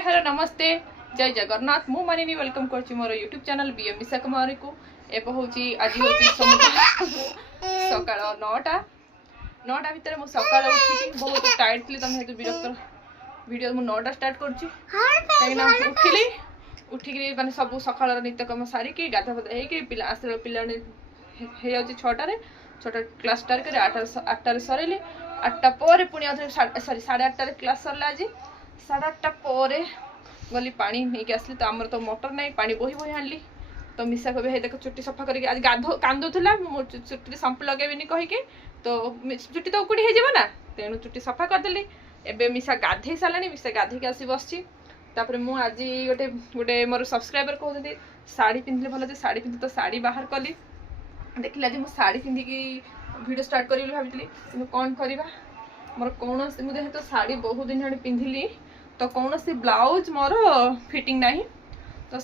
Hello नमस्ते जय जगन्नाथ मु मानिनी वेलकम करछि मोर यूट्यूब चैनल बीएम मिसा कुमारी को एबो होची आज होची सकाळ 9टा भितर मु सकाळ उठिकी बहुत टायर्ड थी तमे हेतु विरक्त वीडियो मु 9टा स्टार्ट करछि काइना उठिकी माने सब सकाळ नित्य कर्म सारी की गाधा फदा हे की पिला आस्ते पिला हे जाउची 6टा रे 6टा क्लास स्टार्ट करे 8टा रे सरेले 8टा पर पुनी सॉरी 8:30 रे क्लास सरला आज 8:30 पर गली पानी नहीं आसली तो आमर तो मोटर नहीं पानी बोही बोही आनली तो मिसा को देख चुट्टी सफा करके आज कांदुला चुट्टी संपू लगेबिनी कहीकि तो चुट्टी तो उकुड़ी हो ना तेणु चुट्टी सफा करदेली एबे मिसा गाधे सारानी मिसा गाधे आसी बस मु आज गोटे गोटे मोर सब्सक्राइबर कहते साड़ी पिंधले भल साड़ी पिंधि तो साड़ी बाहर कली देखिए आज मुझे साड़ी पिंधिकी वीडियो स्टार्ट करी भाई कि कौन करवा मोर कौन मुझे तो साड़ी बहुत दिन जाने पिंधिली तो कौन सी ब्लाउज मोर फिटिंग नहीं तो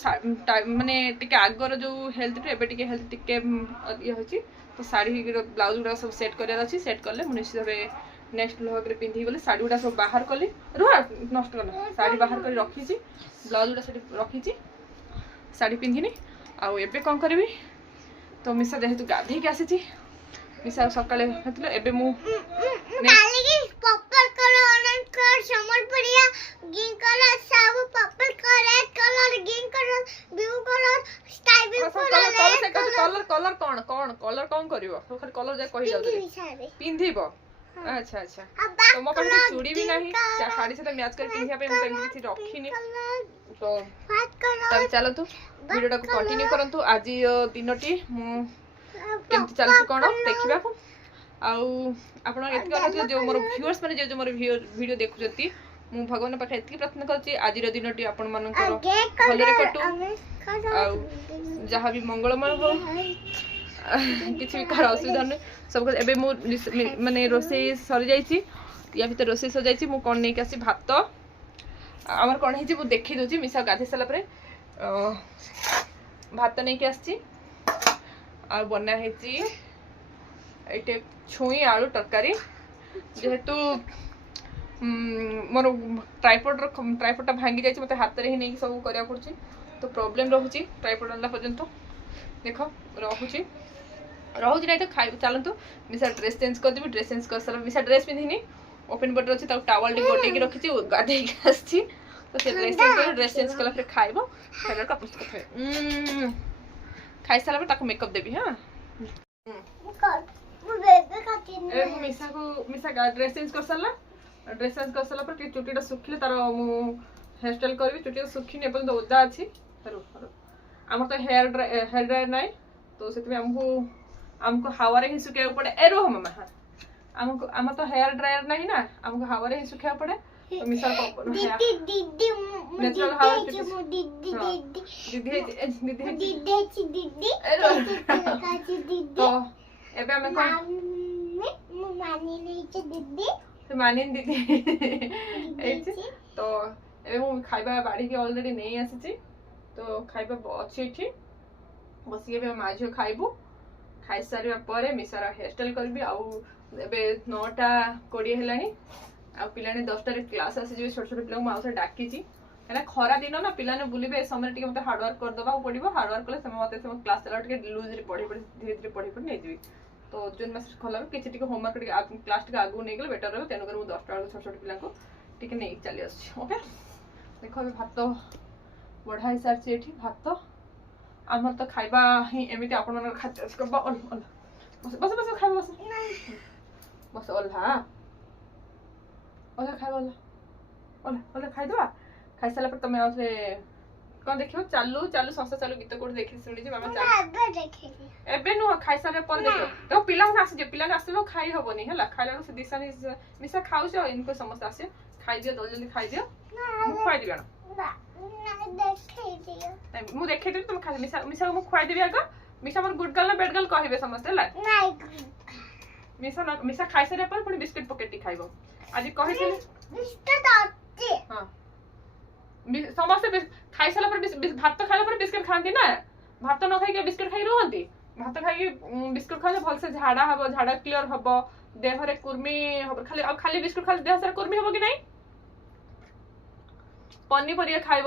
माने टिके आगर जो हेल्थ एबे टिके हेल्थ टिके ये होची तो साड़ी ब्लाउज गुड़ा सब सेट करार अच्छी सेट कले मुझे निश्चित भाव नेक्स्ट ब्लॉग रे पिंधि बोले साड़ी गुड़ा सब बाहर कली रुआ नष्ट कला साड़ी बाहर कर रखी ब्लाउज गुड़ा से रखी साड़ी पिंधिनी आउ एबे कौन करी तो मिसा जेहेतु गाधे के आसी मिसा सकाळे हेतले एबे मु कालिकी पर्पल कलर ऑरेंज कलर समलपुरिया ग्रीन कलर सब purple colour colour green colour blue colour sky blue colour colour कौन कौन कलर कौन करिवो तो खाली कलर जे कहि जाउ पिंधिबो अच्छा अच्छा तो मो पाखे चूड़ी भी नहीं साड़ी से तो मैच कर पिंधिया पे मु किछि रखिनी तो तब चलो तू वीडियो को कंटिन्यू करंतु आज दिनटी मु केमती चलछि कोन देखिबा को आउ आपण एत कर जो मोर व्यूअर्स माने जो मोर वीडियो देखुछती मु भगवान पाखे एत प्रार्थना करछि आज रो दिनटी आपण मानकर भलरे कटु आउ जहां भी मंगलमय हो किछि भी कार असुविधा नै सब एबे मु माने रोसे सरी जाईछि या भीतर रोसे सरी जाईछि मु कोन नै कासी भात आमर कोन हिछि मु देखि दोछि मिसा गाधे सला परे भात नै के आछि आ बना हेछि एटे छुई आलू तरकारी जेहेतु मोर ट्राइपॉड भांगी जाइछि मते हाथ रे ही नै सब करिया पड़छि तो प्रॉब्लम रहउछि ट्राइपॉड आनला पर्यंत देखो रहउछि नहीं तो खाइ चलतु मिसा ड्रेस चेंज कर देबी ड्रेस चेंज कर सला मिसा ड्रेस पिंधिनी ओपन बटर अछि त टावल टे गोटे की रखिछि गाधे के आछि तो से ड्रेस चेंज कला फिर खाइबो खाइला का पुस्तक खाइ खाइ साला पर ताको मेकअप देबी हां बेबे खातिर ए मिसा ड्रेस चेंज कर सला पर कि चुटीटा सुखिले तार हेयर स्टाइल करबी चुटीटा सुखिने अपन ओदा अछि हरो हमर तो हेयर ड्रायर नाही तो सेति हमको हवा रे ही सुखाया पड़े ए रो मामा हमको हम तो हेयर ड्रायर नहीं ना हमको हवा रे ही सुखाया पड़े तो मिसा को दीदी नेचुरल हवा दीदी तो एबे हमें मानी दीदी तो एबे मु खाइबा बाड़ी के ऑलरेडी नहीं आसी तो खाइबा अच्छी एठी बस के माझ खाइबू खाई सारा पर मिसार हेयर स्टाइल करी आबे 9:20 हेलानी आ पिलाने 10टा रे क्लास आसी जे छोट छोट पिला माउस डाकी है खरा दिन ना पिलाने बुलिबे समय टिके मते हार्ड वर्क कर दबा पड़िबो हार्ड वर्क कले समय मते क्लास चला टिके लूज रे पढ़ी धीरे धीरे पढ़ी नै दिबी तो जून मास खला किछि टिके होमवर्क टिके क्लास टिके आगु नै गेल बेटर रहबो तेनु कर मु 10टा छोट छोट पिला को टिके नै चली आछि ओके देखो भात बढ़ाई सारछि एठी भात आमर तो खाइबा ही एमिति आपण मन खाते करबा ओल बस खाइबा बस ओल हा ओल खाइबा ओल खाइ दवा खाइ साला पर तमे आउसे कोन देखियो चालू चालू संस्था चालू गीत कोड देखि सुनि जे मामा चालू एबे देखि एबे नो खाइ साला पर देखियो तो पिला न आसी जे पिला न आसलो खाइ हबोनी हला खाइला से दिशा मिसा खाउ छ इनको समस्या आसे खाइ दियो जल्दी खाइ दियो मु खाइ दियो ना मु देखे दे तुम खाली मिसा मु खुआई देबी आगा मिसा मोर गुड गर्ल ना बैड गर्ल कहबे समझते ला नहीं मिसा खाइ सारे पर पुनी बिस्किट पकेट खाइबो आज कहि बिस्किट आते हां समस्त खाइ साला पर भात खाइला पर बिस्किट खांती ना भात न खाइ के बिस्किट खाइ रहंती भात खाइ बिस्किट खाले भल से झाड़ा हबो झाड़ा क्लियर हबो देह रे कुर्मी हबो खाली बिस्किट खाले देह सारा कुर्मी हबो कि नहीं पनीपरिया खाइब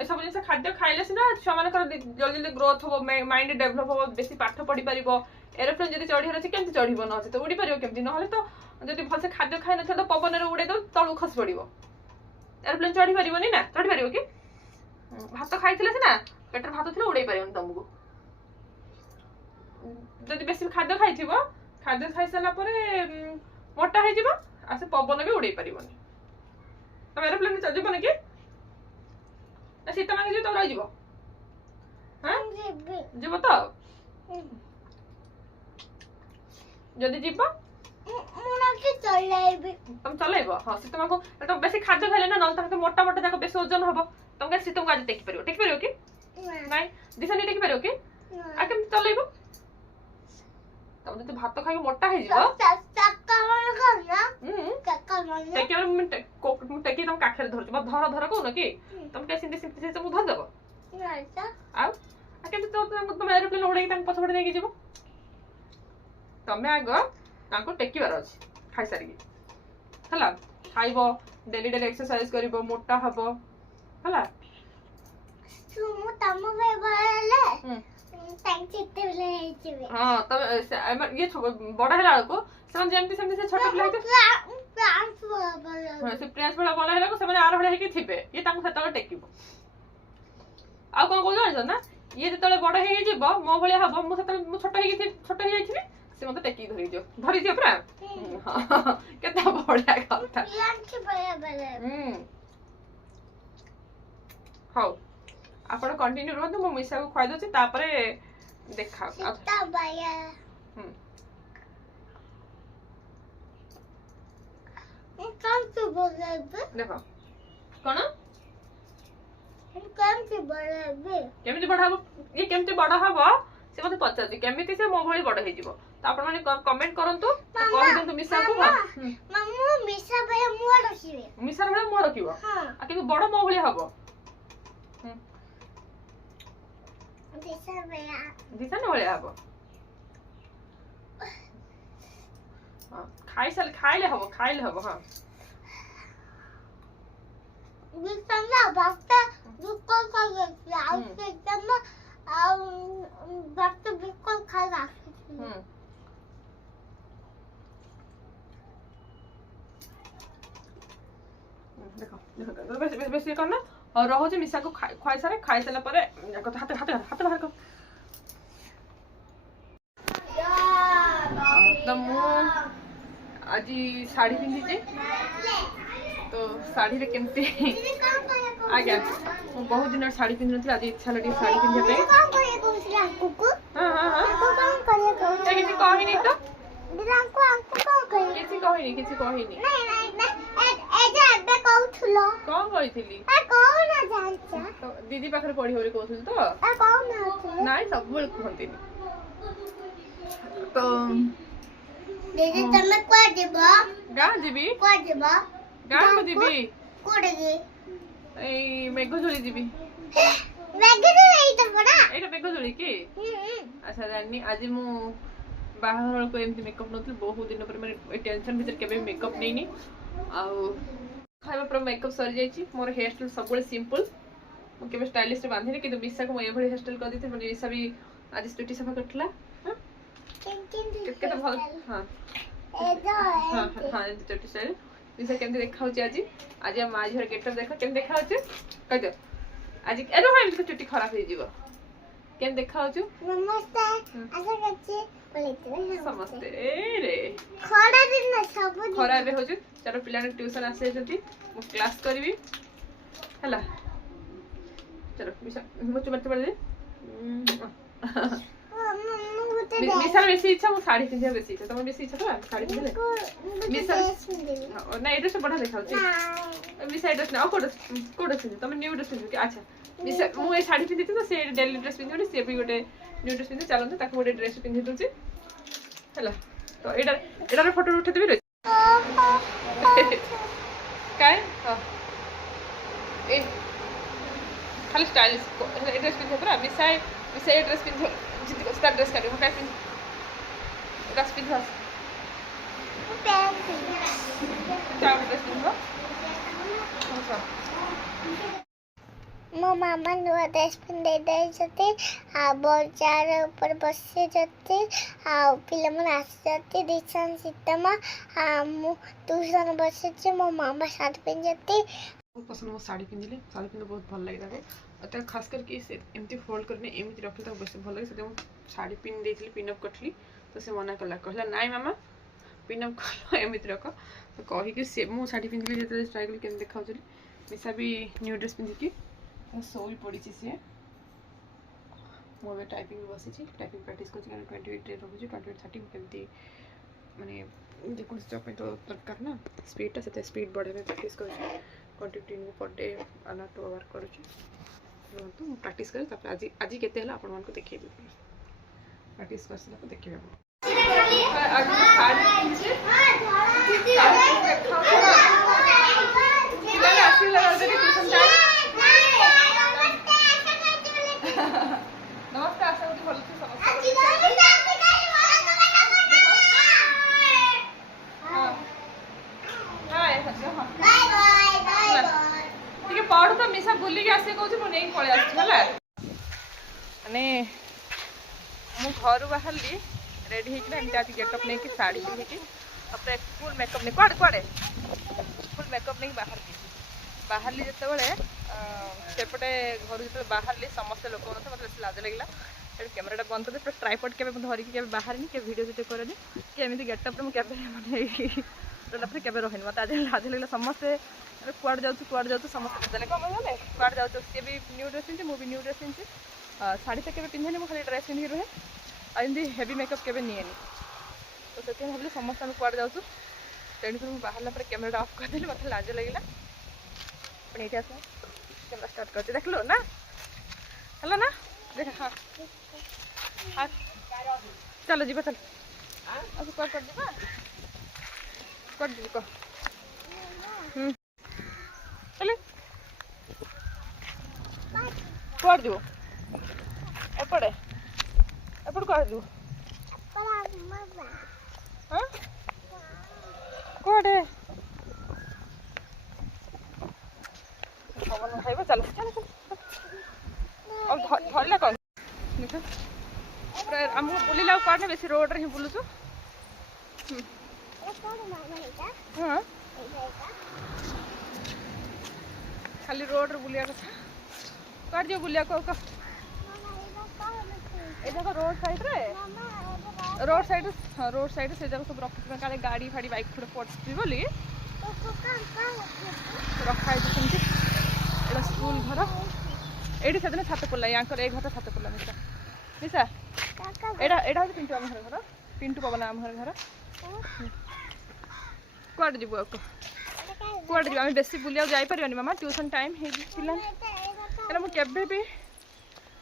ए सब जिन खाद्य खाइले सिना छुआ मानकर जल्दी जल्दी ग्रोथ हो माइंड डेभलप हो बेसी पाठ पढ़ी पारिबो एरोप्लेन जदि चढ़ी अछि केमति चढ़िबो न तो उड़ी पारिबो केमति न तो जदि भलसे खाद्य खाइ न तो पवन रे उड़े दो तळु खस पड़िबो एरोप्लेन चढ़ी पारिबोनी ना चढ़ी पारिबो कि भात खाइथिले सिना पेटर भात थिले उड़ै पारिबोनी तुमको जदि बेसी खाद्य खाइथिबो खाद्य खाइ सला परे मोटा हे जिवो आसे पवन भी उड़ै पारिबोनी तुम एरोप्लेन में चढ़ जिवो न कि ना सीता मांगे जो तो रह जिवो हां जिवो तो जदि जिवो मुना के चलाइबे तुम चलाइबो हां सीता मांगो तो बेसी खाद्य खाइले ना न तो मोटा मोटा जाक बेसी ओजन हबो तुम के सीता को आज टेकी पारिबो कि नहीं दिशा नहीं टेकी पारिबो कि आ केम चलाइबो तुम जदि भात खाइ मोटा हे जिवो चक्का मन करना चक्का मन टेकी और मैं टेकी तुम काखरे धरछ बा धर धर को न कि तुम के सिंधे सिंधे से धर देबो नहीं आ केम तो तुम एरोप्लेन उड़े के पछ पड़ नेकी जिवो तमे आगो ताको टेकी बार अछि खाइ सारी हला खाइबो डेली डेली एक्सरसाइज करिबो मोटा हबो हला तुम तम बे बाले थैंक यू ते ले आइछबे हां तब ये बड़ा हैला को सम जेमति सेमति से छोटा प्ले के प्लांट्स वाला हां से प्रिंस बड़ा बड़ा हैला को से माने आर बड़ा है कि थिबे ये ताको सेतले टेकीबो आ कोन को जान ना ये जेतले बड़ा हे जेबो मो भले हबो मो सेतले मो छोटा हे कि छोटा हे आइछि से मते टेकी धरि दियो पुरा हां केता बड़ा कथा प्लांट्स बड़ा हाउ आपण कंटिन्यू रहतो मो मिसा को खुआ दोछि तापरे देखा सीता बाया काम से बोलेबे देखो कोन काम से बोलेबे केमिति बड़ा हबो ये केमिति बड़ा हबो से मते पचाछि केमिति से मो भଳି बड़ा हे जिवो त आपण माने कमेंट करंतु कहि देंतु मिसा को मम्मू मिसा बाया मुआ रखिबे मिसा भଳି मो रखिबो हां आ कि बड़ा मो भଳି हबो मिसा बाया दिसा न भଳି हबो हां खाइले हबो हां मिसा बाता दुको खा गया आउट एकदम बात बिल्कुल खा रहा देखो बेसी करना और रहो जे मिसा को खाइ सारा परे हाथ बाहर कर तो मु आज साड़ी पिंधि जे तो साड़ी रे केमती आज्ञा मु बहुत दिन साड़ी पिंधि आज इच्छा लगे साड़ी पिंधे पे हां हां हां किसी कहनी तो किसी कहनी कौन कही तो दीदी पाखे पढ़ी हो कहूँ तो नाई सब बेल कहती तो दीदी तमे को देबो गाँ जीबी गाँ को जीबी कोडे ए मेघजुली जीबी मेघजुली एटा बड़ा एटा मेघजुली की अच्छा जानी आज मु बाहर को एमती मेकअप नथि बहुत दिन पर माने टेंशन भीतर केबे मेकअप नैनी आउ खाइबा पर मेकअप सर जाइछि मोर हेयर स्टाइल सब बळे सिंपल मु केबे स्टाइलिश रे बांधिनी किंतु बिसा को ए भଳି हेयर स्टाइल कर दिथे माने बिसा भी आज स्टूटी सफा करथला हां केते भल हां हां हां स्टूटी स्टाइल बिसा केमते देखाउछि आज हम माझ घर गेटअप देखा केम देखाउछि कह दे आज एरो हम स्टूटी खराब हे जीवो केम देखाउछु नमस्ते आशा करछि समस्ते रे खरा दिन न सब खरा बे होछु चारो पिला ने ट्यूशन आसे जति मु क्लास करबी हला चलो मिसा मुझे मत पड़ दे मिसा बेसी इच्छा मु साड़ी पिंधिया बेसी इच्छा तुम बेसी इच्छा तो साड़ी पिंधले मिसा ना एड्रेस बड़ा देखाउछि मिसा एड्रेस ना कोड तुम न्यू ड्रेस पिंधि अच्छा मिसा मु ए साड़ी पिंधि तो से डेली ड्रेस पिंधि से भी गोटे न्यू ड्रेस पिंधि चलन ताको गोटे ड्रेस पिंधि दोछि हला तो एडा फोटो उठे देबी रे काय ए खाली स्टाइलिश ड्रेस पिंधे पूरा मिसा ड्रेस पिंधे जित को स्टार ड्रेस काढे काय पिंध ड्रेस पिंध क्या ड्रेस पिंध अच्छा ମୋ ମାମା ନୂଆ ଡ୍ରେସ୍ ପିନ୍ଧେଇ ଦେଇଛନ୍ତି ଆଉ ବଜାର ଉପରେ ବସିଛନ୍ତି ଆଉ ପିଲାମାନେ ଆସିଛନ୍ତି ଦିଶନ ସୀତାମା ଆଉ ମୁଁ ଟ୍ୟୁସନ୍ ବସିଛି ମୋ ମାମା ଶାଢ଼ୀ ପିନ୍ଧିଛନ୍ତି। बहुत पसंद वो साड़ी पिंधिले साड़ी पिंधे बहुत भल लगे ताको खास करके एमती फोल्ड करने एमती रखले ताको बेस भल लगे से साड़ी पिन देइथिली पिन अप करथली तो से मना कला कहला नाइ मामा पिन अप कर एमती रख तो कहि कि से मु साड़ी पिंधिली जेते ट्राई करली केम देखाउछली मिसा भी न्यू ड्रेस पिंधिकी सोई पड़ी सी मोबाइल टाइपिंग बसी टाइपिंग प्रैक्टिस कर 28 रे रहूँ 28 30 केमती माने देखो जब तो दरकार ना स्पीड से स्पीड बढ़ाने प्रैक्टिस कर continue per day 1 or 2 hour करूँ प्रैक्टिस कर आज आज केते हला आपण मानको देखिए प्रैक्टिस कर सला देखिए आज साड़ी पिनछे पिलाने आसिला ऑलरेडी ट्यूशन टाइम नमस्ते आशा होती भल से समस्त ଟିକେ ପଢୁ ତ ମିଶା ବୁଲିକି ଆସିବେ କହୁଛି ମୁଁ ନେଇକି ପଳେଇ ଆସୁଛି ହେଲା ମାନେ ମୁଁ ଘରୁ ବାହାରିଲି ରେଡ଼ି ହେଇକିନା ଏମିତି ଆଜି ଗେଟଅପ୍ ନେଇକି ଶାଢ଼ୀ ପିନ୍ଧିକି ତାପରେ ଫୁଲ୍ ମେକଅପ୍ ନେଇ କୁଆଡ଼େ କୁଆଡ଼େ ଫୁଲ୍ ମେକଅପ୍ ନେଇକି ବାହାରିଲି ଯେତେବେଳେ ସେପଟେ ଘରୁ ଯେତେବେଳେ ବାହାରିଲି ସମସ୍ତେ ଲୋକ ମୋତେ ବେଶୀ ଲାଜ ଲାଗିଲା ସେଠି କ୍ୟାମେରାଟା ବନ୍ଦ କରିଦେଲି ପୁରା ଟ୍ରାଇପଡ୍ କେବେ ମୁଁ ଧରିକି କେବେ ବାହାରିନି କେବେ ଭିଡ଼ିଓ ସୁଟ୍ କରେନି କି ଏମିତି ଗେଟଅପ୍ରେ ମୁଁ କେବେ ମାନେ ପରେ କେବେ ରହେନି ମୋତେ ଆଜି ଲାଜ ଲାଗିଲା ସମସ୍ତେ କୁଆଡ଼େ ଯାଉଛୁ ସମସ୍ତେ ପଚାରିଲେ କ'ଣ କହିଲେ କୁଆଡ଼େ ଯାଉଛୁ ସିଏ ବି ନ୍ୟୁ ଡ୍ରେସ୍ ପିନ୍ଧି ମୁଁ ବି ନ୍ୟୁ ଡ୍ରେସ୍ ପିନ୍ଧି ଶାଢ଼ୀ ତ କେବେ ପିନ୍ଧେନି ମୁଁ ଖାଲି ଡ୍ରେସ୍ ପିନ୍ଧିକି ରୁହେ ଆଉ ଏମିତି ହେଭି ମେକଅପ୍ କେବେ ନିଏନି ତ ସେଥିପାଇଁ ଭାବିଲି ସମସ୍ତେ ଆମେ କୁଆଡ଼େ ଯାଉଛୁ ତେଣୁକରି ମୁଁ ବାହାରିଲା ପରେ କ୍ୟାମେରାଟା ଅଫ୍ କରିଦେଲି ମୋତେ ଲାଜ ଲାଗିଲା ପୁଣି ଏଇଠି ଆସ କ୍ୟାମେରା ଷ୍ଟାର୍ଟ କରିଛି ଦେଖିଲୁ ନା ହେଲା ନା ଦେଖ ହଁ ହଁ ଚାଲ ଯିବା ଚାଲ ଆଉ କୁଆଡ଼େ ଯିବା କୁଆଡ଼େ ଯିବୁ କହ ଚାଲେ କୁଆଡ଼େ ଯିବୁ ଏପଟେ କୁଆଡ଼େ ଯିବୁ ହଁ କୁଆଡ଼େ ପବନ ଖାଇବ ଚାଲ ଆଉ ଧରିଲା କ'ଣ ଦେଖ ପୁରା ଆମକୁ ବୁଲିଲା ଆଉ କୁଆଡ଼େ ବେଶୀ ରୋଡ଼ରେ ହିଁ ବୁଲୁଛୁ ହଁ खाली रोड रे बुलिया कथा कुआड़ जो बुलिया को ए देखो रोड साइड से जगह सब रखी काले गाड़ी फाड़ी बाइक फुट पड़ी बोली रखा है स्कूल घर ये से दिन छात पड़ा यहाँ ए घर छात पड़ा मिसा मिसा एटा हूँ पिंटू आम घर पिंटू पवन आम घर कुआड़ जीव कुआड़े जी बेसी बुलिया जापर मामा ट्यूशन टाइम है कहीं मुझे भी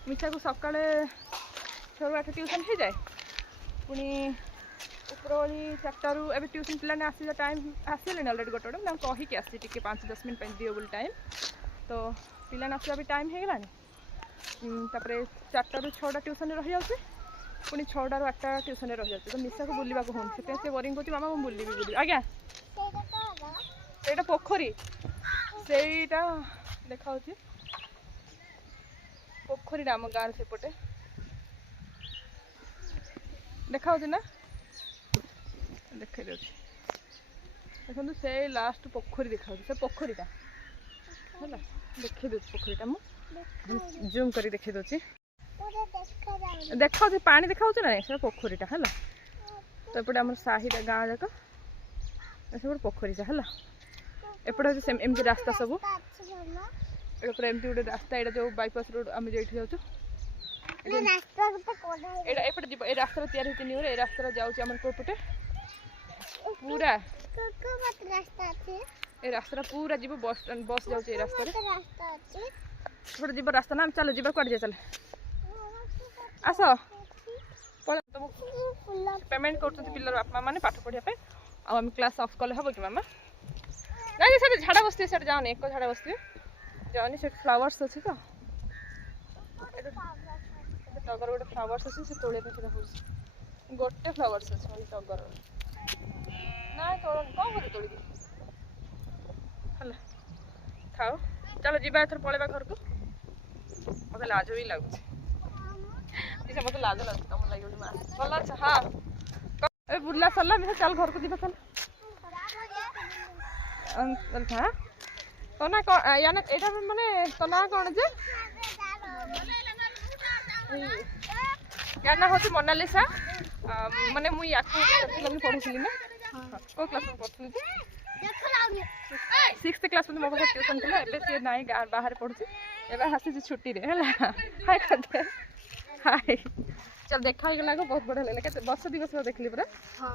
मिसा को सका 6 ରୁ 8 ट्यूशन हो जाए पुणी उपरओली 4 ରୁ एवं ट्यूशन पिलाने आसा टाइम आसले अलरेडी गोटे गोटे मैं कहीकि आसी 5-10 मिनट दियो बोली टाइम तो पिलाने आसवा भी टाइम हो गलानी 4 ରୁ 6ଟା ट्यूशन रही जाऊँगी पुणी 6ଟା ରୁ 8ଟା ट्यूशन रही जाऊँगी तो मिसा को बुलवा को हूँ से बोरिंग कर मामा मुझे बुलि आज्ञा एटा पोखरी सेटा देखा पोखरीटा आम गाँव सेपटे देखा ना देखे देखो से लास्ट पोखरी देखा से पोखरीटा है देखे पोखरीटा मुझे जूम कर देखे देखा पानी देखा ना से पोखरीटा है तो एपटे आम साहिटा गाँव जाक सब पोखरीटा है एपटे हूँ एमती रास्ता सब एमती गोटे रास्ता यहाँ जो बाईपास रोड आम जो जाऊँ एपटे जीव ए रास्ता तैयारी होती न्यू रास्ता जाऊँगी आम कोपटे पूरा ए रास्ता पूरा जीव बस बस जाऊँगी रास्ता जीव रास्ता ना चलो जीव कड़े चल आस तुमको पेमेंट कर पिलर बापा मैंने पाठ पढ़ापी आम क्लास अफ कले हम कि मामा नहीं से झाड़ा बसती से जाओनी एक झाड़ा बसती जाओनी से फ्लावर्स अच्छे तो टगर गोटे फ्लावर्स अच्छे से तोड़े गोटे फ्लावर्स अच्छे मतलब टगर ना तोड़ कौन कर तोड़ है खाओ चलो जीवा एथर पलैबा घर को मते लाज भी लागुଛି मिसा मते लाज लागुଛି तम लागि गोटी मार भल छ हां ए बुल्ला सरला मिसा चल घर को दिबा चल अंकल था तो ना याना एटा माने तो ना कोन जे याना होती मोनालिसा माने मु याकू क्लास पढुछली ना को क्लास में पढुछली सिक्स्थ क्लास में मो पास ट्यूशन थिला एबे से नाई बाहर पढुछि एबे हसी छुट्टी रे हला हाय करते हाय चल देखा ही लागो बहुत बड़ा लागला के वर्ष दिवस में देखली पूरा हां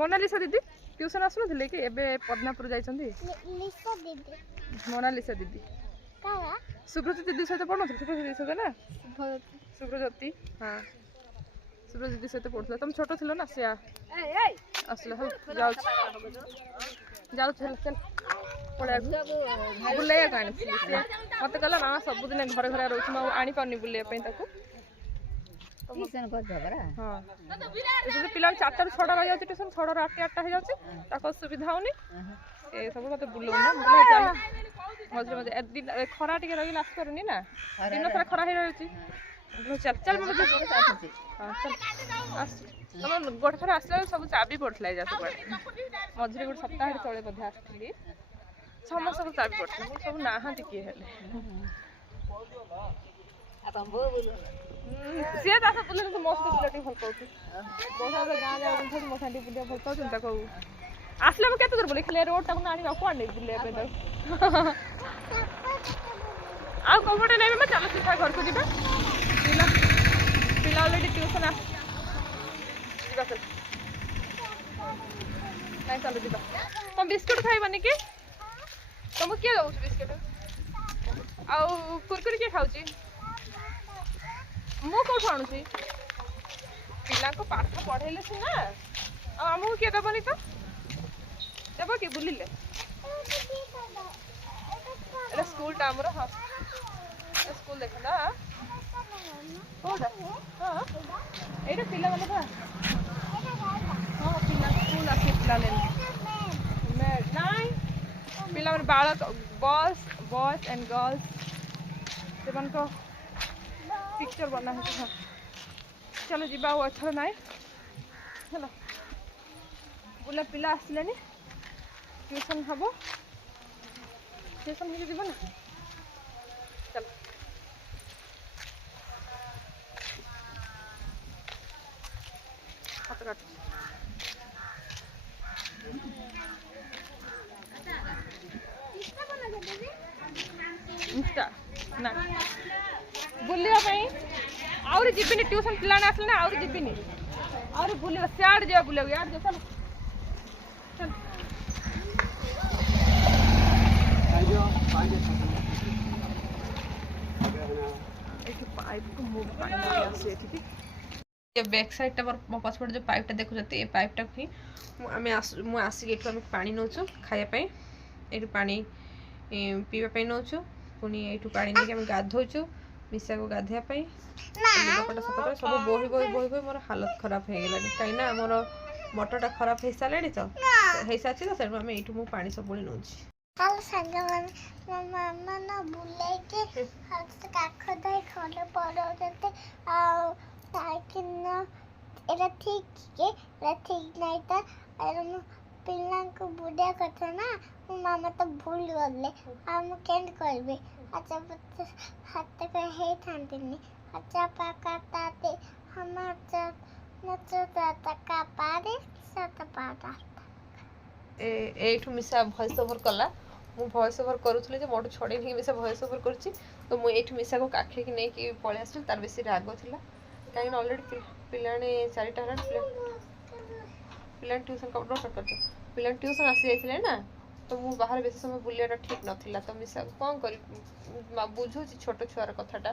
मोनालिसा दीदी ट्यूशन आसनु थिले कि एबे पद्मापुर जाइछंती लिसा दीदी मोनालिसा दीदी काला सुब्रत दीदी सहित पढनु सुब्रत दीदी सहित ना सुब्रज्योति हां सुब्रत दीदी सहित पढुला तुम छोटो थिलो ना सिया असले हम जाउ जाउ चल चल पड़े बुले कानी मते कहला मामा सब दिन घर घर रहउछ म आनी पानी बुले पई ताको ट्यूशन कर जबरा हां ए पिला 4 टा 6 टा रह जाउछ ट्यूशन 6 रा 8 टा हो जाउछ ताको सुविधा होनी ए सब मते बुलो ना बुले चल मजे मजे दिन खरा टिके रहिला आस परनी ना दिन सारा खरा हे रहउछ चल चल मजे हां चल आस तम गोट थरा आसला सब चाबी पड़थला जा सब मझरे गोट सप्ताह तळे बधा आसली समस्त सब चाबी पड़थला सब नाहांती के हेले आपन बो बोलो से दास बोले तो मस्त बुलेटी भल पाउती बहुत गां जा उठो मोसांडी बुलिया भल पाउ चिंता कहू आसले हम केते दूर बोले खले रोड तक नानी को आने बुले पे तो आ कोमटे नै में चलो सीधा घर को दिबा पिला पिला ऑलरेडी ट्यूशन आ दिबा चल नहीं चलो दिबा तुम बिस्कुट खाइबनी कि तुम के दउ बिस्कुट आ कुरकुरी के खाउची मु को खाणुची पिला को पाठ पढेले सिना आ हमहु के दबनी तो देबो कि बुलिले एला स्कूल टा हमरो हां स्कूल देखो ना कोडा हां एटा पिला वाला बा हां पिला स्कूल आके पिला ले मैं नाइ पिला और बालक बॉयज एंड गर्ल्स सेवन को पिक्चर बना है हां चलो जीबा वो अच्छा नाइ चलो बुला पिला आसलेनी ट्यूशन हबो ट्यूशन हो जीवन चल हाथ काट इंस्टा ना बुलिया पई और जिबिनी ट्यूशन पिलाना आसले ना और जिबिनी और बुलिया सियाड़ जे बुलिया यार जे चल चल पाइप को मूव करना है ठीक है ये बैक साइड टा मो पासपोर्ट जो पाइप टा देखु जते ए पाइप टा ही मु आसी एठु हम पानी नोचो खाया पई एठु पानी पीवा पई नोचो पुनी एठु पानी नै हम गाधोचो मिसा को गाधया पई लुगापटा सफा सब बोही बोही बोही बोही मोर हालत खराब हे गेलानी काइना मोर मोटरटा खराब हे सालेनी तो हे साची तो हम एठु मु पानी सब बोली नोची हाल संगवन मामा ना बुले के हाथ काख दे खले पड़ो जते आ साइकिल ना एरा ठीक के एरा ठीक नहीं था एरा पिल्ला को बुढ़ा कथा ना मामा तो भूल गले हम केंड करबे अच्छा हाथ तक हे थांतिनी अच्छा पाकाते हम अच्छा नचता तका पारे सत पाटा एठु मिसा वॉइस ओवर कला मु वॉइस ओवर करूथले जे मोटो छोड़े नहीं मिसा वॉइस ओवर करछि तो मु एठु मिसा को काखे कि नै कि पळे आसल तार बेसी राग थिला काई न ऑलरेडी पिलाने चारिटा हरण पिलान ट्यूशन का ड्रॉप करतो पिलान ट्यूशन आसी जाइथिले ना तो मु बाहर बेसी समय बुलियाटा ठीक नथिला तो मिसा कोन करी बुझो छी छोटो छुआर कथाटा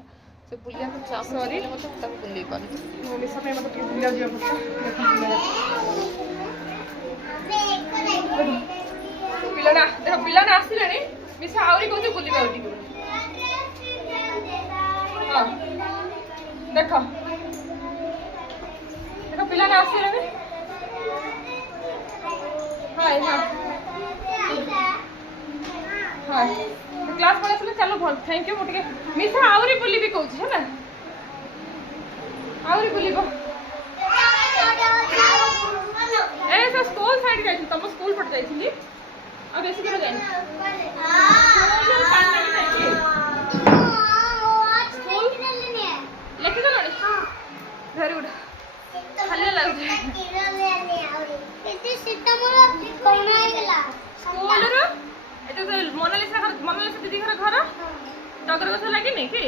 से बुलिया को चास सॉरी मतलब तब बुली पर मु मिसा पे मतलब बुलिया जे पिलाना देखो पिलाना आसिलानी मिसा आउरी कोसे बुली बाउटी हां देखो देखो पिलाना आसिलानी हाय हां हां क्लास पढ़ा चलो चलो भल थैंक यू मुझे मिसा आउरी बोली भी कहूँ है ना आउरी बोली ए सब स्कूल साइड जाई तुम स्कूल पढ़ जाई थी अब बेसी कर जाई लेके चलो वेरी गुड खाली लग स्कूल रो एटा तो मोनालिसा दीदी घर घर टगर गछ लागी नहीं कि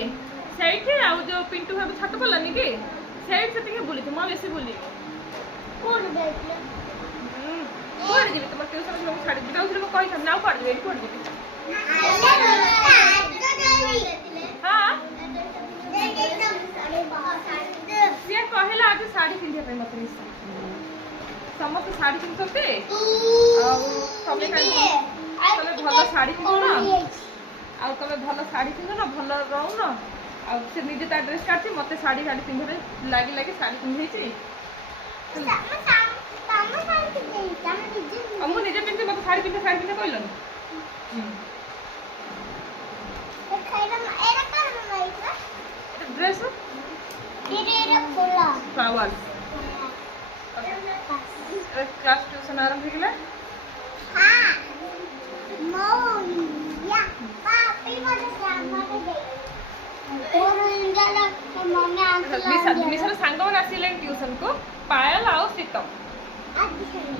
सेठी आ जो पिंटू घर छत पड़लानी कि सेठ से ଟିକେ ବୁଲିଛି ମୁଁ ବେଶୀ ବୁଲି କୋଣ ଯିବି ତମ ଟ୍ୟୁସନ ସବୁ ଛାଡ଼ି ଯିବି ଆଉ ମୁଁ କହିଥାନ୍ତି ନା କୁଆଡ଼େ ଯିବି ଏଠି କୁଆଡ଼େ ଯିବି ହଁ ସିଏ କହିଲା ଆଜି ଶାଢ଼ୀ ପିନ୍ଧିବା ପାଇଁ ମୋତେ ନିଶ୍ଚୟ ସମସ୍ତେ ଶାଢ଼ୀ ପିନ୍ଧୁଛନ୍ତି ଆଉ ତମେ କାହିଁକି ତମେ ଭଲ ଶାଢ଼ୀ ପିନ୍ଧୁନ ଆଉ ତମେ ଭଲ ଶାଢ଼ୀ ପିନ୍ଧୁନ ଭଲ ରହୁନ ଆଉ ସେ ନିଜେ ତା ଡ୍ରେସ୍ କାଢିଛି ମୋତେ ଶାଢ଼ୀ ପିନ୍ଧିବେ ଲାଗି ଶାଢ଼ୀ ପିନ୍ଧେଇଛି ଆଉ ମୁଁ ନିଜେ ପିନ୍ଧି ମୋତେ ଶାଢ଼ୀ ପିନ୍ଧେ କହିଲନି ଡ୍ରେସ୍ ଫ୍ଲାୱାର୍ସ କ୍ଲାସ୍ ଟ୍ୟୁସନ୍ ଆରମ୍ଭ ହେଇଗଲା ମିଶର ସାଙ୍ଗମାନେ ଆସିଲେଣି ଟ୍ୟୁସନ୍ କୁ ପାୟଲ ଆଉ ଶୀତମ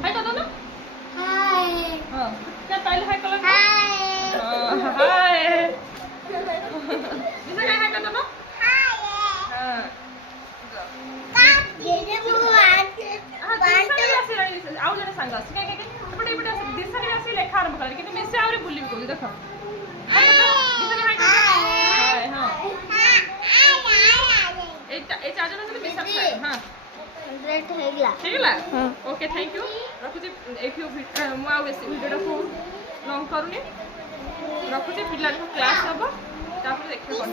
ହାଇ କଦ ନା ହଁ ପାୟଲ ହାଇ କଲ ହାଇ ମିଶର ହାଇ କଦ ନା ଆଉ ଜଣେ ସାଙ୍ଗ ଆସି ଏପଟେ ଆସି ଦିଶାରେ ଆସି ଲେଖା ଆରମ୍ଭ କଲେ କିନ୍ତୁ ମିଶେ ଆହୁରି ବୁଲିବି କହୁଛି ଦେଖ এই চারজন আছে মিশা খায় হ্যাঁ গ্রেট ହେଇଗଲା ওকে থ্যাঙ্ক ইউ ରଖୁଛି ଏଇଠି ମୁଁ ଆଉ ବେଶୀ ଭିଡ଼ିଓଟାକୁ ଲଙ୍ଗ କରୁନି ରଖୁଛି ପିଲାଙ୍କ କ୍ଲାସ୍ ହେବ ତାପରେ ଦେଖିବା